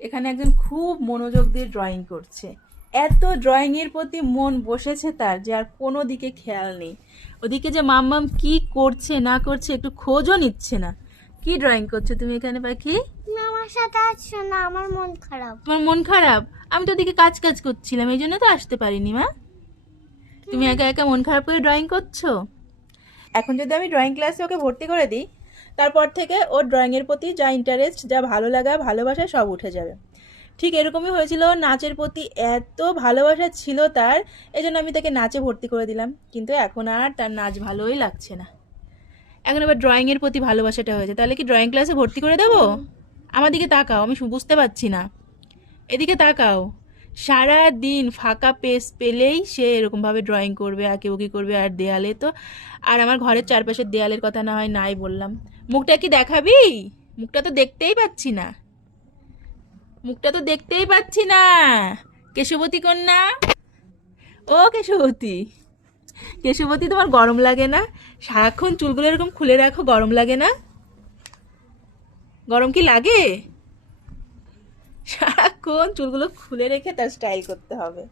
এখানে একজন খুব মনোযোগ দিয়ে ড্রয়িং করছে। এত ড্রয়িং এর প্রতি মন বসেছে তার যে আর কোনো দিকে খেয়াল নেই। ওদিকে যে মাম্মাম কি করছে না করছে একটু খোঁজও নিচ্ছে না। কি ড্রয়িং করছো তুমি এখানে পাখি? তুমি আমার সাথে আসছো না, আমার মন খারাপ। তোমার মন খারাপ? আমি তো ওদিকে কাজ কাজ করছিলাম, এই জন্য তো আসতে পারিনি মা। তুমি একা একা মন খারাপ করে ড্রয়িং করছো। এখন যদি আমি ড্রয়িং ক্লাসে ওকে ভর্তি করে দিই, তারপর থেকে ওর ড্রয়িংয়ের প্রতি যা ইন্টারেস্ট, যা ভালো লাগা ভালোবাসা সব উঠে যাবে। ঠিক এরকমই হয়েছিল, ওর নাচের প্রতি এত ভালোবাসা ছিল তার, এই জন্য আমি তাকে নাচে ভর্তি করে দিলাম। কিন্তু এখন আর তার নাচ ভালোই লাগছে না, এখন আবার ড্রয়িংয়ের প্রতি ভালোবাসাটা হয়েছে। তাহলে কি ড্রয়িং ক্লাসে ভর্তি করে দেবো? আমার দিকে তাকাও, আমি বুঝতে পারছি না। এদিকে তাকাও। সারা দিন ফাঁকা পেস পেলেই সে এরকমভাবে ড্রয়িং করবে, আঁকিবুকি করবে। আর দেয়ালে তো, আর আমার ঘরের চারপাশের দেয়ালের কথা না হয় নাই বললাম, মুখটা কি দেখাবি? মুখটা তো দেখতেই পাচ্ছি না, মুখটা তো দেখতেই পাচ্ছি না। কেশবতী কন্যা, ও কেশবতী, কেশবতী তোমার গরম লাগে না? সারাক্ষণ চুলগুলো এরকম খুলে রাখো, গরম লাগে না? গরম কি লাগে? সারাক্ষণ চুলগুলো খুলে রেখে তার স্টাইল করতে হবে।